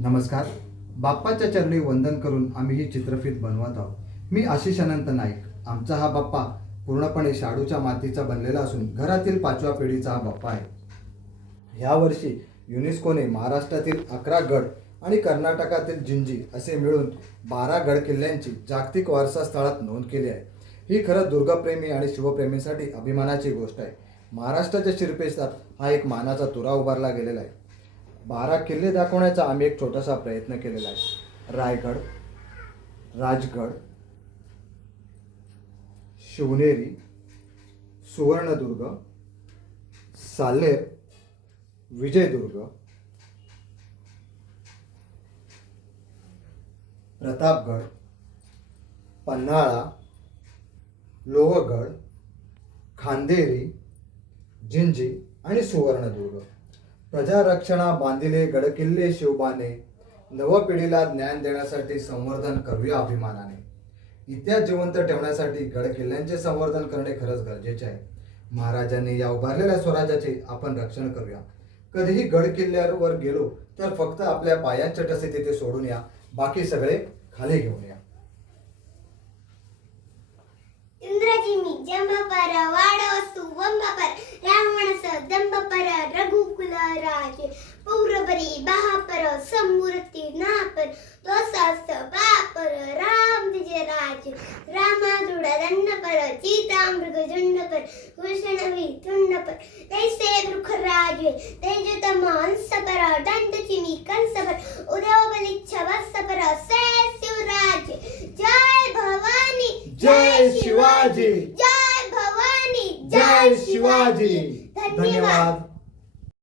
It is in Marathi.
नमस्कार. बाप्पाच्या चरणी वंदन करून आम्ही ही चित्रफित बनवत आहोत. मी आशिष अनंत नाईक. आमचा हा बाप्पा पूर्णपणे शाडूच्या मातीचा बनलेला असून घरातील पाचव्या पिढीचा हा बाप्पा आहे. यावर्षी युनेस्कोने महाराष्ट्रातील अकरा गड आणि कर्नाटकातील जिंजी असे मिळून बारा गड किल्ल्यांची जागतिक वारसा स्थळात नोंद केली आहे. ही खरं दुर्गप्रेमी आणि शिवप्रेमींसाठी अभिमानाची गोष्ट आहे. महाराष्ट्राच्या शिरपेशात हा एक मानाचा तुरा उभारला गेलेला आहे. बारा किल्ले दाखवण्याचा आम्ही एक छोटासा प्रयत्न केलेला आहे. रायगड राजगड शिवनेरी सुवर्णदुर्ग साल्हेर विजयदुर्ग प्रतापगड पन्हाळा लोहगड खांदेरी जिंजी आणि सुवर्णदुर्ग. प्रजारक्षणा बांधिले गडकिल्ले शिवबाने. नवपिढीला ज्ञान देण्यासाठी संवर्धन करूया अभिमानाने. इतिहास जिवंत ठेवण्यासाठी गडकिल्ल्यांचे संवर्धन करणे खरंच गरजेचे आहे. महाराजांनी या उभारलेल्या स्वराज्याचे आपण रक्षण करूया. कधीही गडकिल्ल्यावर गेलो तर फक्त आपल्या पायांच्या टसे तिथे सोडून या. बाकी सगळे खाली घेऊन या. इंद्रजिमी जंबपर राज। पौरपरी बहापर समूर्ती नापर तोसास्त बापर राम विजय राज दंडपर सीता मृग झुंडपर भूषणवी तुंडपर तैसे वृख राज तेजतम हंसपर दंडचिनी कंसपर उदव बलिच्छ वत्सपर सै शिवराज जय भवानी जय शिवाजी। जय भवानी जय शिवाजी। धन्यवाद।